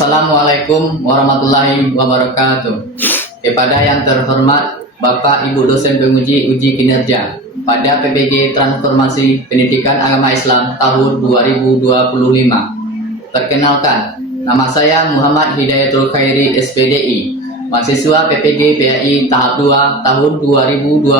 Assalamualaikum warahmatullahi wabarakatuh. Kepada yang terhormat Bapak Ibu dosen penguji uji kinerja pada PPG Transformasi Pendidikan Agama Islam tahun 2025. Perkenalkan, nama saya Muhammad Hidayatul Khairi SPDI, mahasiswa PPG PAI tahap 2 tahun 2025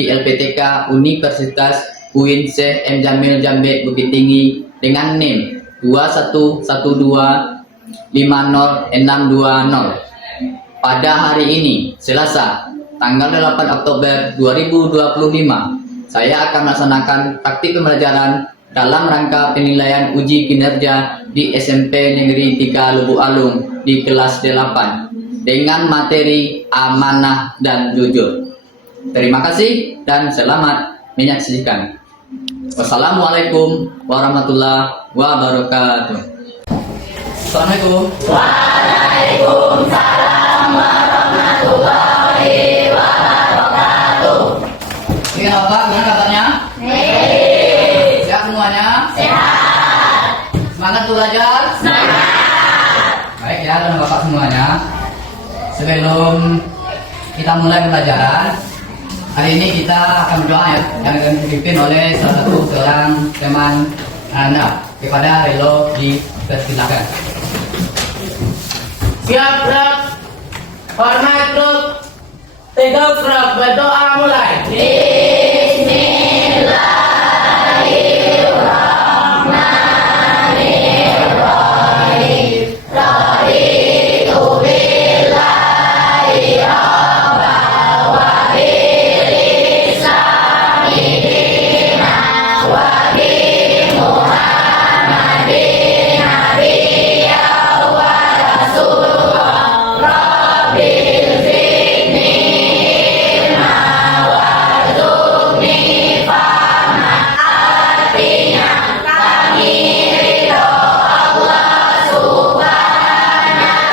di LPTK Universitas UIN Syekh M. Jamil Jambe Bukit Tinggi dengan NIM 2112500620. Pada hari ini, Selasa, tanggal 8 Oktober 2025, saya akan melaksanakan praktik pembelajaran dalam rangka penilaian uji kinerja di SMP Negeri 3 Lubuk Alung di kelas 8 dengan materi amanah dan jujur. Terima kasih dan selamat menyaksikan. Wassalamualaikum warahmatullahi wabarakatuh. Assalamualaikum. Waalaikumsalam warahmatullahi wabarakatuh. Ini apa? Gimana kabarnya? Sehat semuanya? Sehat. Semangat belajar? Semangat. Baik ya, teman bapak semuanya. Sebelum kita mulai pembelajaran, hari ini kita akan berdoa ya, yang akan dipimpin oleh salah satu seorang teman Anda. Kepada Relo dipersilakan. Siap, Prof. Hormat, Prof. Tegak, Prof. Berdoa mulai. Bismillahirrahmanirrahim. Raditu billahi rabban wa bil islami dinan wa bi Muhammadin nabiyyan wa rasulan. Rabbil zidni ilma warzuqni fahma. Artinya kami ridho Allah subhanahu wa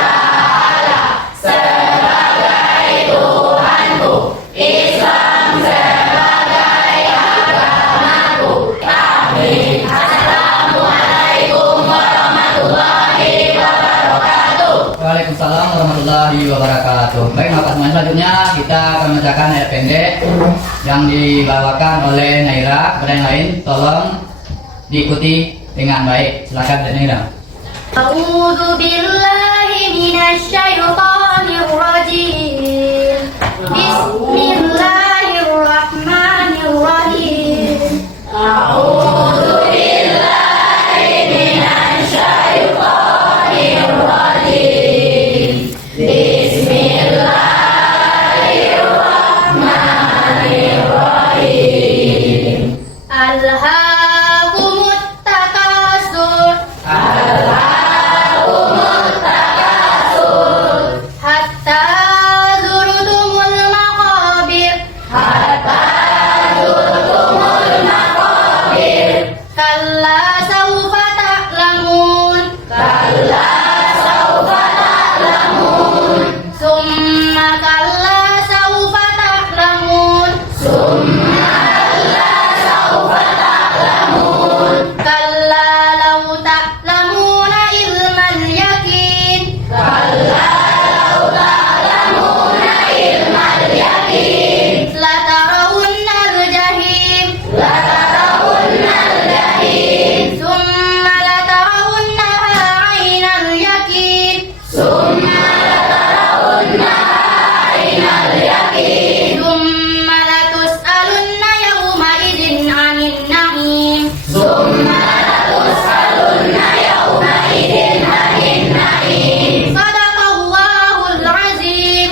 ta'ala sebagai Tuhanku, Islam sebagai agamaku. Amin. Assalamualaikum warahmatullahi wabarakatuh. Waalaikumsalam warahmatullahi wabarakatuh. Baik, maka selanjutnya kita akan membacakan ayat pendek yang dibawakan oleh Naira. Kepada yang lain, tolong diikuti dengan baik. Silakan Naira. A'udzu billahi minasy syaithanir rajim. Bismillahirrahmanirrahim. A'udzu billahi minasy syaithanir rajim. Bismillahirrahmanirrahim. Alhaakumut takasur. Hatta zurtumul maqabir. Kalla sawfa ta'lamun. Summa kalla sawfa ta'lamun. Kalla law ta'lamuna ilmal yaqin. Latarawunnal jahim. Summa latarawunnaha 'ainal yaqin. Summa latus'alunna yawma idzin 'anil na'im. Shadaqallahul azim.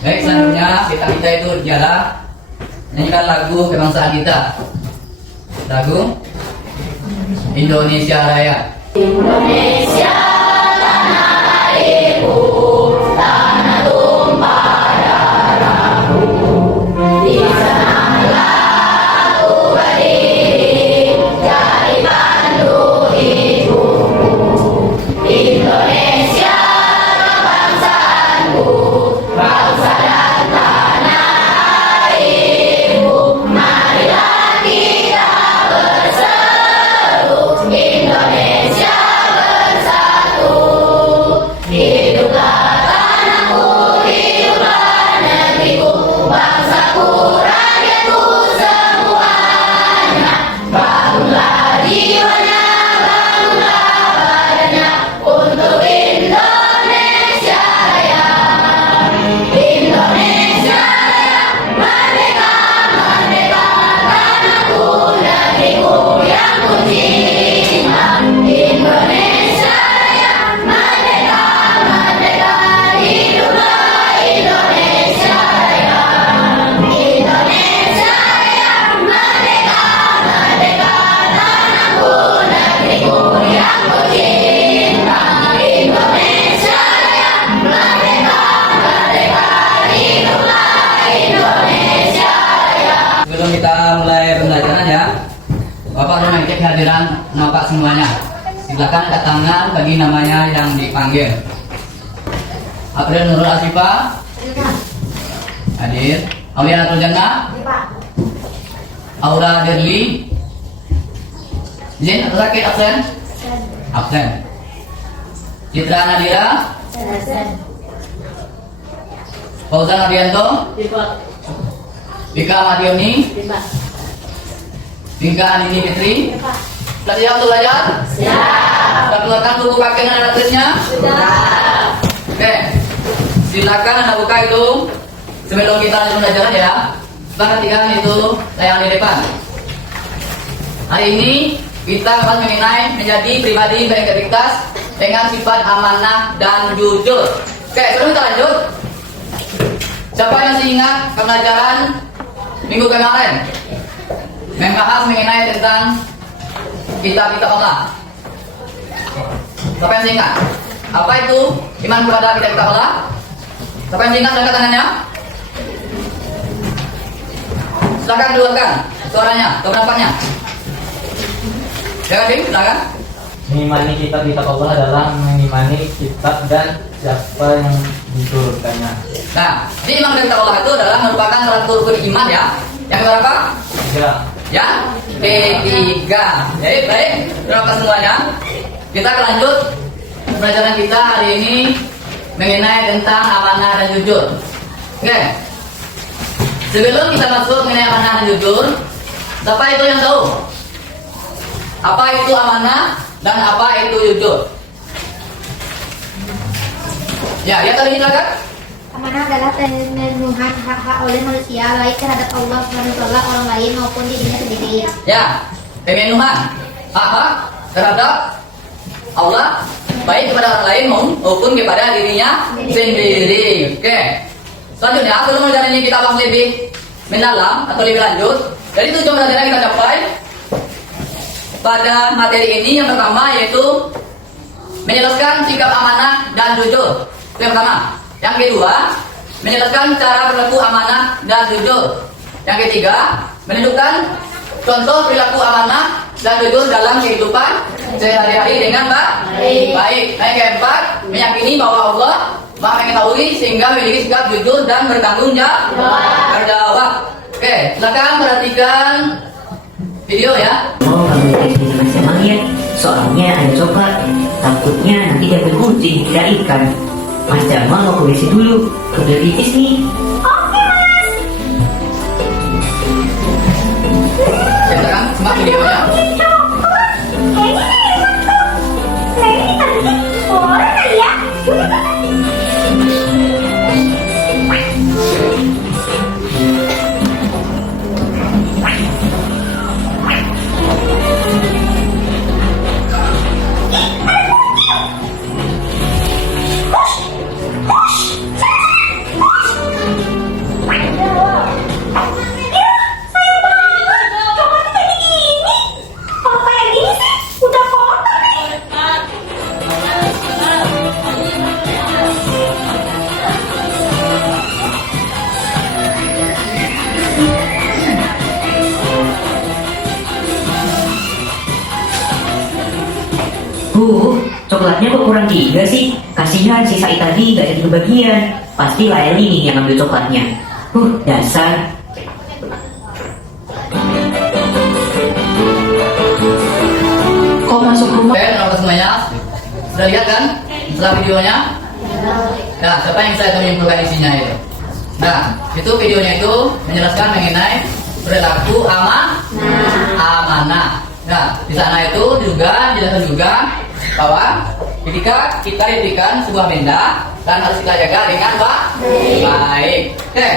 Baik, selanjutnya kita itu berjalan nyanyikan lagu kebangsaan kita. Lagu Indonesia Raya. Indonesia tanah airku, tanah tumpah darahku. Di sanalah aku berdiri, jadi pandu hidupku. Indonesia kebangsaanku, bangsa dan tanah airku. Marilah kita berseru Indonesia. Silakan angkat tangan bagi namanya yang dipanggil. April Nurul Asifah. Hadir. Aulia Natul Jannah. Aura Derli. Izin atau sakit absen? Absen. Citra Nadira. Fauzan Arianto. Vika Madioni. Vika Anini Fitri. Sudah siap untuk belajar? Siap. Sudah keluarkan buku pakai dan alat tulisnya? Sudah. Oke. Silakan Anda buka itu sebelum kita lanjut pembelajaran ya. Perhatikan itu yang di depan. Hari ini kita akan mengenai menjadi pribadi berintegritas dengan sifat amanah dan jujur. Oke, sebelum kita lanjut, siapa yang masih ingat pembelajaran minggu kemarin? Membahas mengenai tentang kitab-kitab Allah. Siapa yang masih ingat? Apa itu iman kepada kitab-kitab Allah? Siapa yang masih ingat angkat tangannya? Silakan keluarkan suaranya, keberapanya. Ya, Dim, silakan. Mengimani kitab-kitab Allah adalah mengimani kitab dan siapa yang diturunkannya. Nah, ini iman kitab Allah itu adalah merupakan salah satu rukun iman ya. Yang berapa? Ya. Yang ketiga. Jadi baik, terima kasih semuanya. Kita akan lanjut pelajaran kita hari ini mengenai tentang amanah dan jujur. Oke. Sebelum kita masuk mengenai amanah dan jujur, siapa itu yang tahu? Apa itu amanah dan apa itu jujur? Ya, dia tadi silakan. Amanah adalah pemenuhan hak-hak oleh manusia baik terhadap Allah SWT, orang lain maupun dirinya sendiri. Ya, pemenuhan hak-hak terhadap Allah baik kepada orang lain maupun kepada dirinya sendiri. Oke. Selanjutnya, sebelum pelajaran ini kita bahas lebih mendalam atau lebih lanjut. Jadi tujuan pelajaran kita capai pada materi ini yang pertama yaitu menjelaskan sikap amanah dan jujur. Itu yang pertama. Yang kedua, menjelaskan cara berlaku amanah dan jujur. Yang ketiga, menunjukkan contoh perilaku amanah dan jujur dalam kehidupan sehari-hari dengan baik. Yang keempat, meyakini bahwa Allah Maha mengetahui sehingga memiliki sikap jujur dan bertanggung jawab. Oke, silakan perhatikan video ya. Oh, kamu itu macam ya. Soalnya ada coklat. Takutnya nanti dia berkucing, tidak ikan. Mas Jamal mau ke WC dulu. Udah pipis nih. Silakan simak videonya. Coklatnya kok kurang 3 sih? Kasihan si Said tadi gak jadi kebagian. Pasti Laili nih yang ambil coklatnya. Dasar. Kok masuk rumah? Oke, terima kasih semuanya. Sudah lihat kan setelah videonya? Nah, siapa yang bisa menyimpulkan isinya itu? Nah, itu videonya itu menjelaskan mengenai perilaku amanah. Nah, di sana itu juga dijelaskan juga bahwa ketika kita diberikan sebuah benda dan harus kita jaga dengan baik. Oke,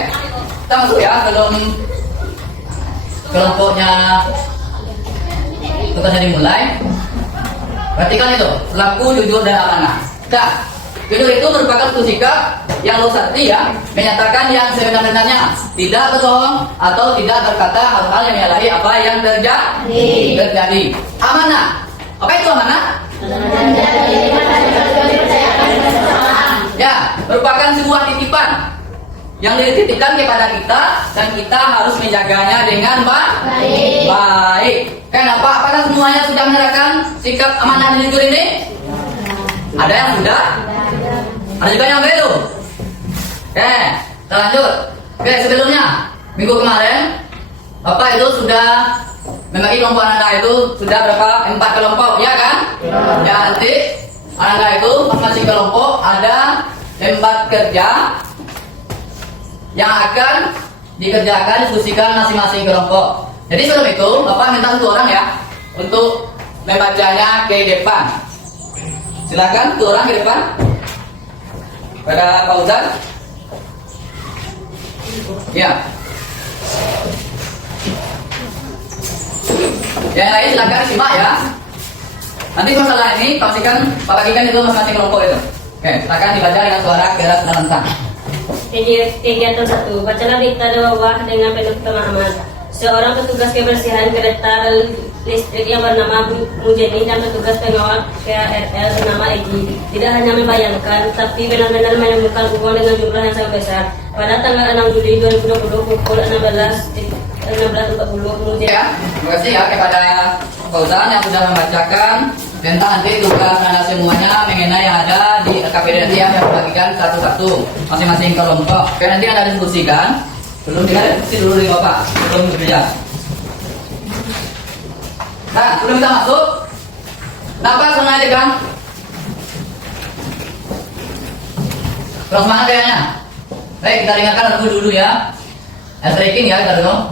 kita masuk ya sebelum kelompoknya tugasnya dimulai. Perhatikan itu, selaku jujur dan amanah. Nah, jujur itu merupakan satu sikap yang luas arti ya, menyatakan yang sebenar-benarnya, tidak berbohong atau tidak berkata hal-hal yang menyalahi apa yang terjadi. Amanah, apa itu amanah? Ya, merupakan sebuah titipan yang dititipkan kepada kita dan kita harus menjaganya dengan baik. Kenapa? Apakah semuanya sudah menyerahkan sikap amanah di negeri ini? Ada yang sudah? Ada juga yang belum? Oke, kita lanjut. Oke, sebelumnya minggu kemarin Bapak itu sudah membagi kelompok Anda itu sudah berapa? 4 kelompok, ya kan? Ya, nanti Anda itu masing-masing kelompok ada 4 kerja yang akan dikerjakan, diskusikan masing-masing kelompok. Jadi sebelum itu Bapak minta 1 orang ya untuk membacanya ke depan. Silakan 1 orang ke depan. Pada Pak Ustaz. Ya. Yang lain silakan simak ya. Nanti masalah ini pastikan Pak bagikan itu masing-masing kelompok itu. Oke, silakan dibaca dengan suara keras dan lantang. Kegiatan 1. Bacalah berita bawah dengan penuh pemahaman. Seorang petugas kebersihan kereta listrik yang bernama Mujeni dan petugas pengawal KRL bernama Egi tidak hanya membayangkan, tapi benar-benar menemukan uang dengan jumlah yang sangat besar. Pada tanggal 6 Juli 2020 pukul 16.40 Mujeni. Ya, terima kasih ya kepada Pak Ustaz yang sudah membacakan tentang nanti tugas Anda semuanya mengenai yang ada di LKPD nanti yang dibagikan satu-satu masing-masing kelompok. Oke, nanti Anda diskusikan. Belum diskusi dulu nih Bapak, belum bekerja. Nah, sebelum kita masuk, kenapa semuanya tegang? Terus semangat kayaknya. Baik, kita dengarkan lagu dulu ya. Striking ya kita dulu.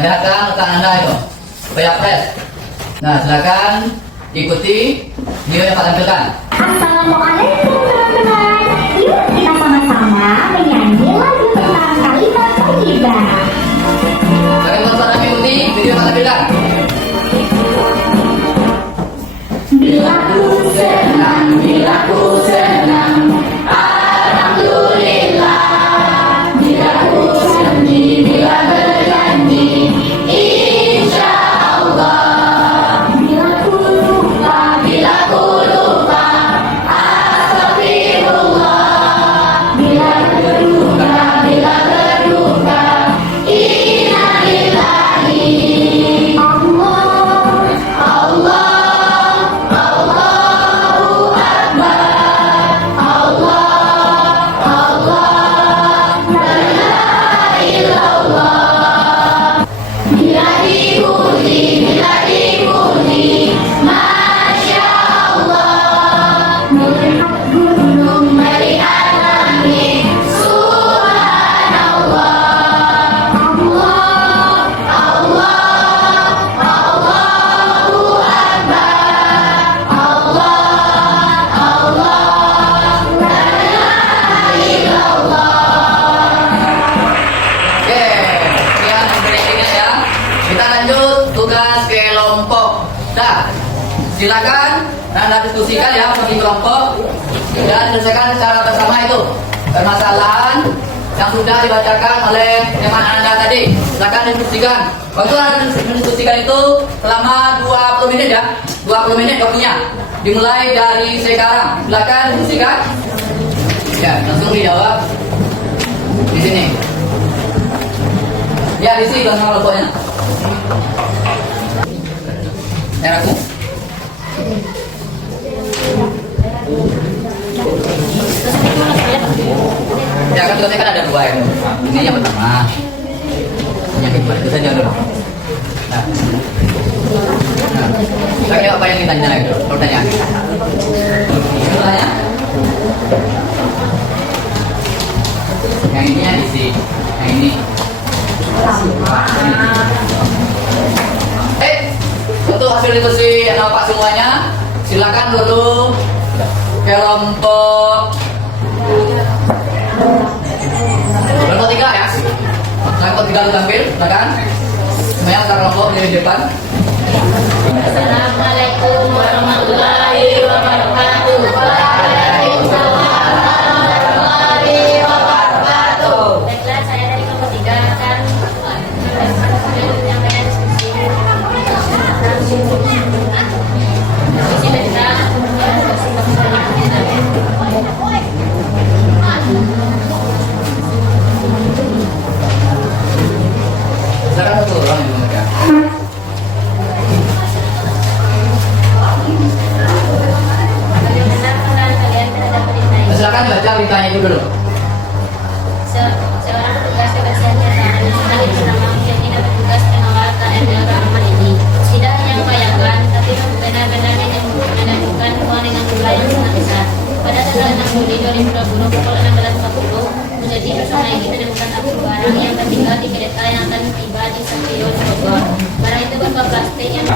Lihatkan rekan Anda itu, supaya fresh. Nah, silakan ikuti video yang Pak tampilkan. Assalamualaikum teman-teman. Yuk kita sama-sama menyanyi lagu tentang kalimat thayyibah. Silakan teman-teman ikuti video yang Pak tampilkan. Bila ku senang, bila ku senang, alhamdulillah. Bila ku sedih, bila bernyanyi, insya Allah. Bila ku lupa, astagfirullah. Bila berduka, inna lillahi. Allah, Allahu Akbar. Allah, la ilaha illallah. Bila dipuji, Masya Allah. Melihat gunung, melihat langit, Subhanallah. Allah, Allahu Akbar. Allah, la ilaha illallah. Oke, sekian breakingnya ya. Kita lanjut tugas kelompok. Dah, silakan Anda diskusikan ya bagi kelompok dan selesaikan secara bersama itu permasalahan yang sudah dibacakan oleh teman Anda tadi. Silakan diskusikan. Waktu Anda mendiskusikan itu selama 20 menit ya. 20 menit waktunya. Dimulai dari sekarang. Silakan diskusikan. Ya, langsung dijawab di sini. Ya, di sini langsung kelompoknya. Ya, aku. Ya, kan tugasnya kan ada 2 ya. Ini yang pertama. Yang kedua itu saja dulu. Nah, saya apa yang ditanya lagi? Pertanyaan. Pertanyaan. Yang ini yang isi. Yang ini. Untuk hasil diskusi anak Pak semuanya, silakan dulu kelompok 3 ya. Kelompok 3 tampil, silakan. Semuanya antar kelompok di depan. Assalamualaikum warahmatullahi wabarakatuh. Waalaikumsalam warahmatullahi wabarakatuh. Baiklah, saya dari kelompok 3 akan menyampaikan diskusi. Diskusi tentang seorang petugas kebersihan kereta nasional yang bernama Mujani dan petugas pengawal KRL Rahman ini tidak hanya membayangkan, tapi benar-benar menemukan uang dengan jumlah yang sangat besar. Pada tanggal 6 Juli 2020 pukul 16.40, Mujani bersama ini menemukan tabung barang yang tertinggal di kereta yang akan tiba di stasiun Bogor. Barang itu berupa plastik yang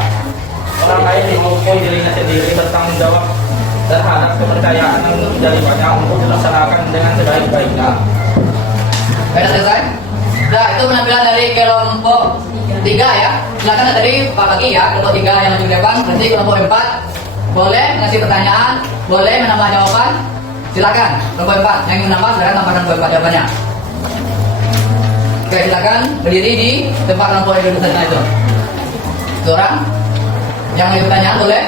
Orang lain maupun dirinya sendiri bertanggung jawab terhadap kepercayaan yang daripadanya untuk dilaksanakan dengan sebaik-baiknya. Sudah selesai? Nah, itu penampilan dari kelompok 3 ya. Silakan dari Pak Bagi ya, kelompok 3 yang maju ke depan. Nanti kelompok 4 boleh ngasih pertanyaan, boleh menambah jawaban. Silakan. Kelompok 4 yang ingin menambah, silakan tambahkan kelompok 4 jawabannya. Oke, silakan berdiri di tempat kelompok yang duduk sana itu. Seorang yang ingin pertanyaan boleh.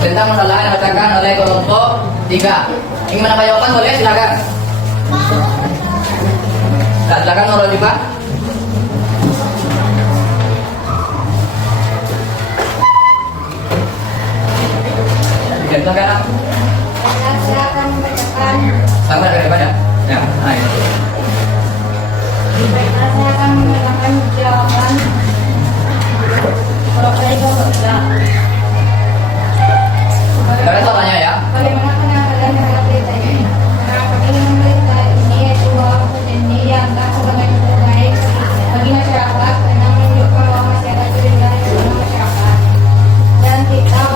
Tentang masalah yang dikatakan oleh kelompok 3. Ingin menambah jawaban boleh, silakan. Nah, silakan Nurul juga. Silakan. Saya akan membacakan. Sabar dari depan ya. Ya, nah ini. Saya akan membacakan jawaban. Kalau dari kelompok 3. Kalian soalnya ya. Bagaimana penanggalan terhadap berita ini? Karena kami berita ini yaitu bahwa Mujani dianggap sebagai terbaik bagi masyarakat karena menunjukkan bahwa masyarakat beribadah kepada masyarakat dan kita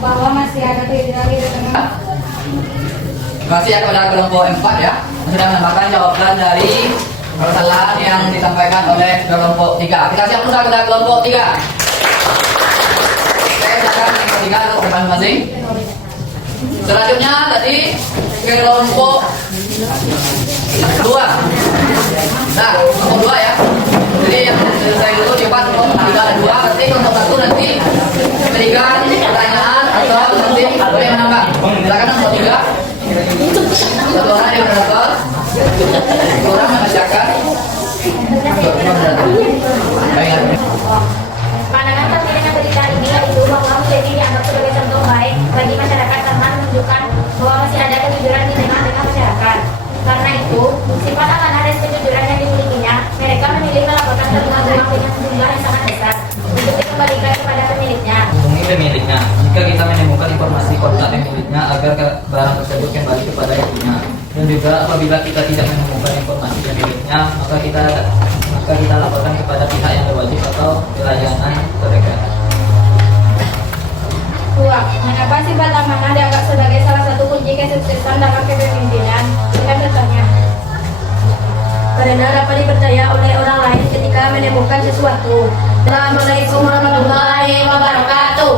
bahwa masih ada keinginan di tengah. Terima kasih ya kepada kelompok 4 ya. Yang sudah menambahkan jawaban dari permasalahan yang disampaikan oleh kelompok 3. Kita siap sudah kepada kelompok 3. Silakan kelompok 3 untuk masing-masing. Selanjutnya tadi kelompok 2. Nah, kelompok 2 ya. Jadi yang selesai dulu cepat kelompok 3 dan 2. Nanti kelompok 1 nanti memberikan pertanyaan atau nanti boleh menambah. Silakan kelompok 3. Satu orang yang menonton, satu orang mengajarkan. Pandangan terkait berita ini yaitu bahwa Mujani dianggap sebagai contoh baik bagi masyarakat karena menunjukkan bahwa masih ada kejujuran di tengah-tengah masyarakat. Karena itu, sifat amanah dan kejujuran yang dimilikinya, mereka memilih melaporkan terima uang dengan jumlah yang sangat besar untuk dikembalikan kepada pemiliknya. Hubungi pemiliknya jika kita menemukan informasi kontak pemiliknya agar barang tersebut kembali kepada yang punya. Dan juga apabila kita tidak menemukan informasi pemiliknya, maka kita laporkan kepada pihak yang berwajib atau pelayanan terdekat. 2. Mengapa sifat amanah dianggap sebagai salah satu kunci kesuksesan dalam kepemimpinan? Kita bertanya. karena dapat dipercaya oleh orang lain ketika menemukan sesuatu. Assalamualaikum warahmatullahi wabarakatuh.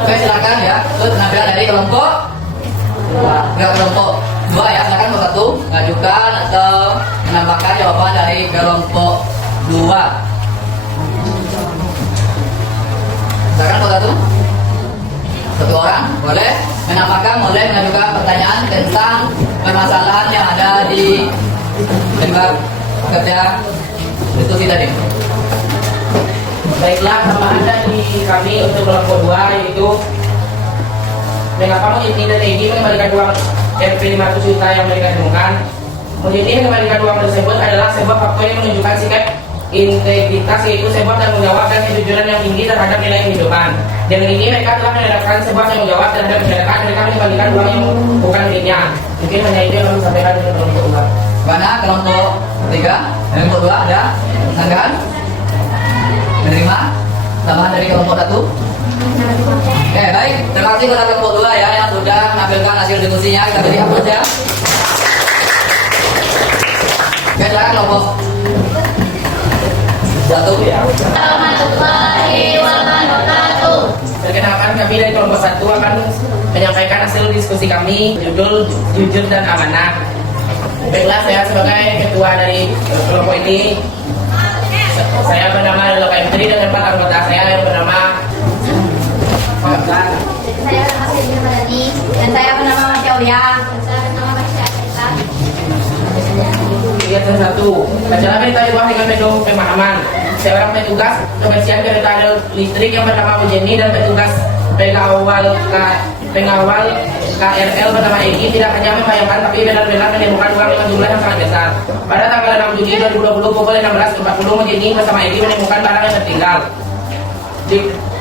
Oke, silakan ya. Terus penampilan dari kelompok kelompok 2 ya. Silakan kelompok 1 mengajukan atau menambahkan jawaban dari kelompok 2. Silakan kelompok 1. Satu orang boleh menambahkan, boleh mengajukan pertanyaan tentang permasalahan yang ada di tempat kerja institusi tadi. Baiklah, tambahan dari kami untuk kelompok 2 yaitu mengapa Mujani dan Egy mengembalikan uang Rp 500 juta yang mereka temukan. Mujani mengembalikan uang tersebut adalah sebuah faktor yang menunjukkan sikap integritas, yaitu sebuah tanggung jawab dan kejujuran yang tinggi terhadap nilai kehidupan. Dengan ini mereka telah menerapkan sebuah tanggung jawab terhadap masyarakat. Mereka mengembalikan uang yang bukan miliknya. Mungkin hanya itu yang kami sampaikan untuk kelompok 2. Mana kelompok 3? Kelompok 2 ada tanggapan? Menerima tambahan dari kelompok 1? Oke, baik. Terima kasih kepada kelompok 2 ya yang sudah menampilkan hasil diskusinya. Kita beri aplaus ya. Oke, silakan kelompok 1 ya. Warahmatullahi wabarakatuh. Perkenalkan, kami dari kelompok 1 akan menyampaikan hasil diskusi kami judul jujur dan amanah. Baiklah, saya sebagai ketua dari kelompok ini, saya bernama Loka Menteri dan 4 anggota saya yang bernama Saya bernama Siti Madani dan saya bernama Mas Aulia. Saya bernama Mas Syarita. Lihat satu. Acara berita di bawah dengan penuh pemahaman. Seorang petugas kebersihan kereta rel listrik yang bernama Mujani dan petugas pengawal KRL bernama Egi tidak hanya membayangkan tapi benar-benar menemukan uang dengan jumlah yang sangat besar. Pada tanggal 6 Juni 2020 pukul 16.40 Mujeni bersama Egi menemukan barang yang tertinggal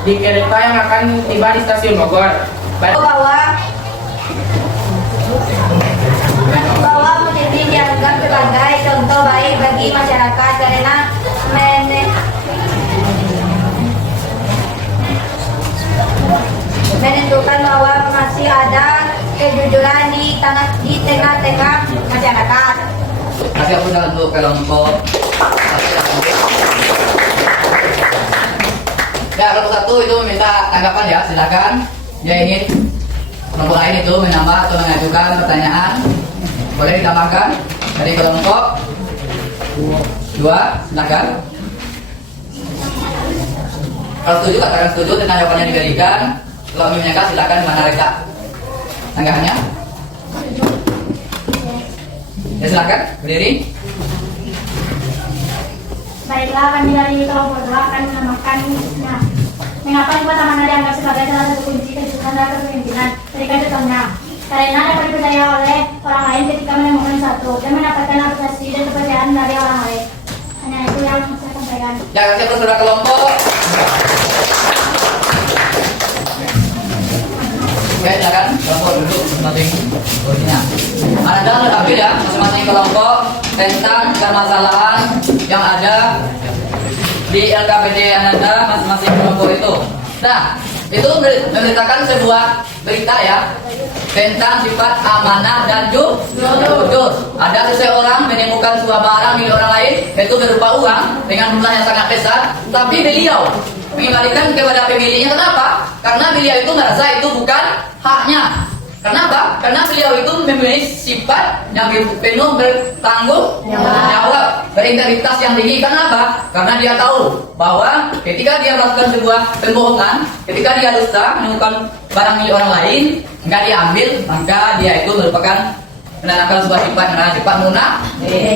di kereta yang akan tiba di stasiun Bogor. Bahwa Mujeni dianggap sebagai contoh baik bagi masyarakat karena menentukan bahwa masih ada kejujuran di tengah-tengah masyarakat. Kasih aku untuk kelompok. Ya, kelompok satu itu minta tanggapan ya, silakan. Dia ingin kelompok lain itu menambah atau mengajukan pertanyaan. Boleh ditambahkan dari kelompok dua, silakan. Kalau setuju, katakan setuju tentang jawabannya diberikan. Kalau menyangka silakan mana mereka tanggapannya. Ya silakan berdiri. Baiklah, kami dari kelompok 2 akan menambahkan mengapa ibu Amanah dianggap sebagai salah satu kunci kejujuran dan kepemimpinan. Berikan contohnya. Karena dapat dipercaya oleh orang lain ketika menemukan satu dan mendapatkan apresiasi dan kepercayaan dari orang lain. Hanya itu yang saya sampaikan. Ya, kasih saudara kelompok. Oke, silakan kelompok duduk masing-masing kursinya. Anda mengambil ya masing-masing kelompok tentang permasalahan yang ada di LKPD Anda masing-masing kelompok itu. Nah, itu memberitakan sebuah berita ya tentang sifat amanah dan jujur. Ada seseorang menemukan sebuah barang milik orang lain yaitu berupa uang dengan jumlah yang sangat besar, tapi beliau mengembalikan kepada pemiliknya. Kenapa? Karena beliau itu merasa itu bukan haknya. Kenapa? Karena beliau itu memiliki sifat yang penuh bertanggung jawab, berintegritas yang tinggi. Kenapa? Karena dia tahu bahwa ketika dia melakukan sebuah pembohongan, ketika dia dusta menemukan barang milik orang lain, nggak diambil, maka dia itu merupakan menanamkan sebuah sifat yang sifat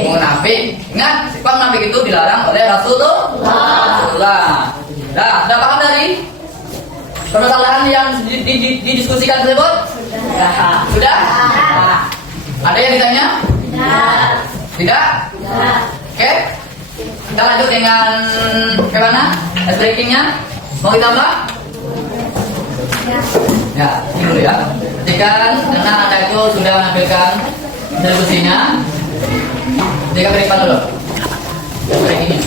munafik. Ingat, sifat munafik itu dilarang oleh Rasulullah. Nah, sudah paham dari permasalahan yang didiskusikan tersebut? Sudah? Nah, ada yang ditanya? Tidak? Oke. Kita lanjut dengan bagaimana? Breakingnya? Mau ditambah? Ya, ini dulu ya. Perhatikan, karena Anda itu sudah menampilkan diskusinya. Jika berikan dulu. Breakingnya.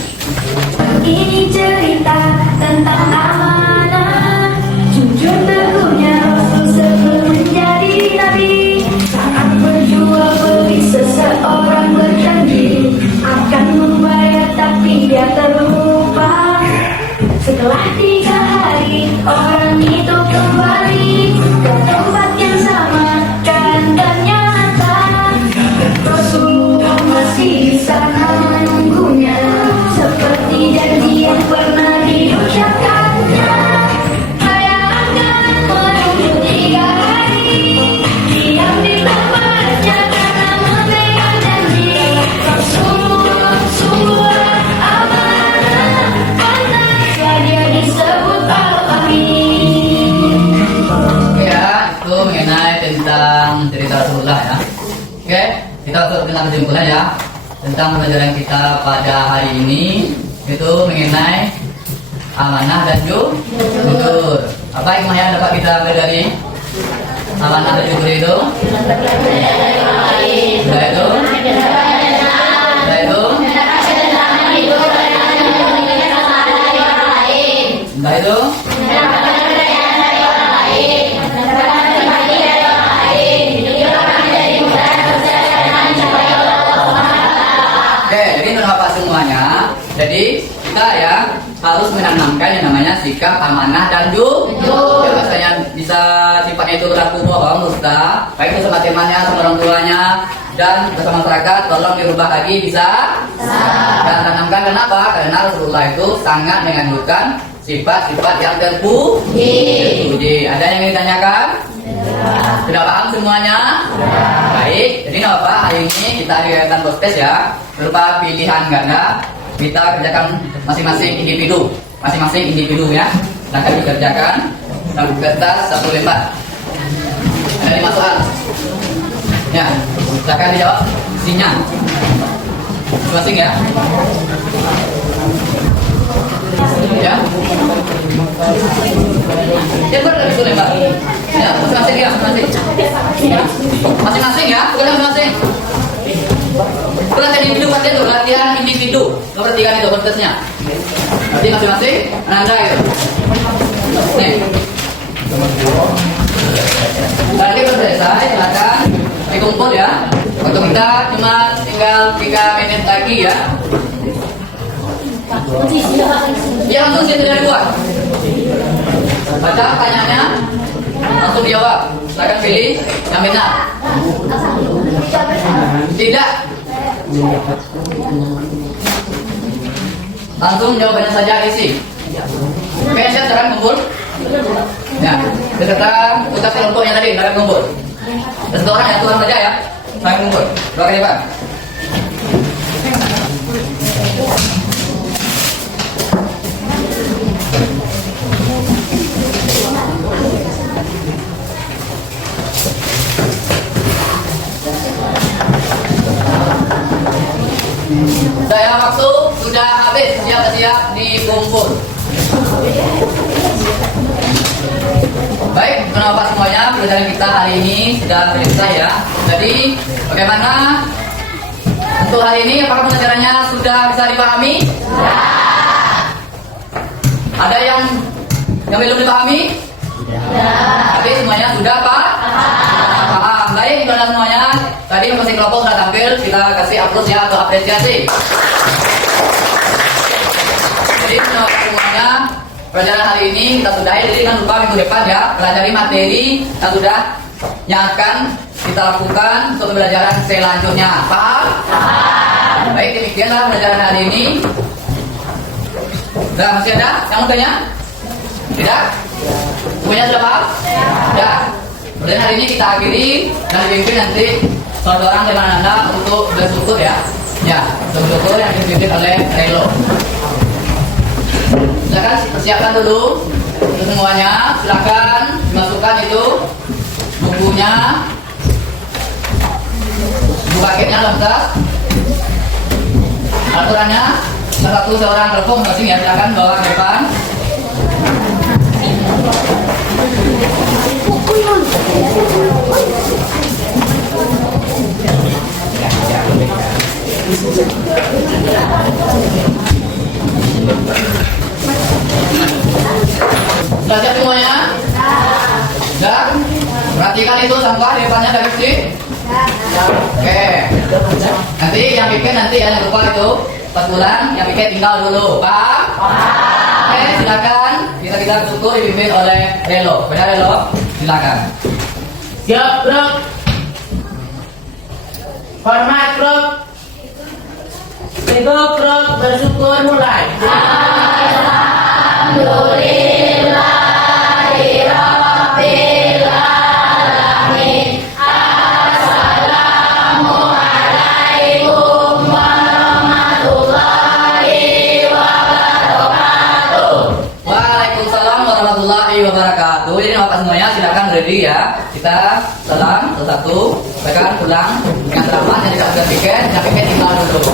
Ini cerita tentang amanah, jujur teguhnya Rasul sebelum menjadi nabi. Saat berjual beli seseorang berjanji akan membayar tapi dia terlupa. Setelah 3 hari orang itu kembali ke tempat yang sama dan ternyata Rasulullah masih di sana menunggunya. Seperti janji yang pernah diucapkannya, saya akan menunggu 3 hari. Diam di tempatnya karena memegang janji. Rasulullah amanah, pantasnya dia disebut Al-Amin. Ya, itu mengenai tentang cerita Rasulullah ya. Oke, kita masuk tentang kesimpulan ya. Tentang pembelajaran kita pada hari ini itu mengenai amanah dan jujur. Apa hikmah yang dapat kita ambil dari amanah dan jujur itu? Sudah itu? Oke, jadi Bapak semuanya, jadi kita ya harus menanamkan yang namanya sikap amanah dan jujur. Ya, biasanya bisa sifatnya itu berlaku bohong, dusta, baik itu sama temannya, sama orang tuanya, dan bersama masyarakat, tolong dirubah lagi bisa. Dan tanamkan kenapa? Karena Rasulullah itu sangat menganjurkan sifat-sifat yang terpuji. Ada yang ingin ditanyakan? Sudah paham semuanya? Baik, jadi nggak apa, hari ini kita kegiatan podcast ya, berupa pilihan ganda. Kita kerjakan masing-masing individu ya. Silahkan dikerjakan. dan kertas 1 lembar. Ada 5 soal. Ya, silakan dijawab isinya. Masing-masing ya. Ya. Ya, benar dari 1 lembar. Ya, masing-masing ya, masing-masing. Masing-masing ya, bukan masing-masing. Latihan individu kan itu, latihan individu. Nomor 3 itu kertasnya. Jadi masing-masing Anda gitu. Nih. Tadi sudah selesai, silakan dikumpul ya. Waktu kita cuma tinggal 3 menit lagi ya. Ya langsung situ dari luar. Baca pertanyaannya, langsung dijawab. Silakan pilih yang benar. Tidak. Langsung jawabannya saja isi. Oke, siap, silakan kumpul. Ya, beserta tugas kelompoknya tadi, silakan kumpul. Dan 1 orang ya, 1 orang saja ya. Silakan kumpul. 2 kali Pak. Saya waktu sudah habis, siap-siap dikumpul. Baik, kenapa semuanya pelajaran kita hari ini sudah selesai ya. Jadi bagaimana untuk hari ini? Apakah pelajarannya sudah bisa dipahami? Ada yang belum dipahami? Tapi semuanya sudah paham. Baik, kepada semuanya. Tadi masing kelompok sudah tampil, kita kasih aplaus ya atau apresiasi. Jadi menurut semuanya pelajaran hari ini kita sudahi. Jadi jangan lupa minggu depan ya pelajari materi yang akan kita lakukan untuk pembelajaran selanjutnya. Paham? Baik, demikianlah pelajaran hari ini. Sudah, masih ada yang mau tanya? Tidak? Semuanya sudah paham? Ya. Pelajaran hari ini kita akhiri dan dipimpin nanti saudara teman Anda untuk bersyukur ya. Ya, bersyukur yang dipimpin oleh Relo. Silakan persiapkan dulu untuk semuanya. Silakan dimasukkan itu bukunya, buku paketnya dalam tas. Aturannya seorang kelompok masing ya. Silakan bawa ke depan. Sudah siap semuanya? Dan perhatikan itu sampah di depannya dari sini. Oke. Nanti yang bikin yang lupa itu pas pulang yang bikin tinggal dulu. Paham? Oke, silakan kita tutup dipimpin oleh Relo. Benar Relo? Silakan. Siap, Bro. Hormat, Bro. Nego, Bro. Bersyukur mulai. Wabarakatuh. Jadi bapak semuanya silakan ready ya. Kita salam satu-satu. Mereka pulang dengan selamat yang tidak sudah tiket tinggal dulu.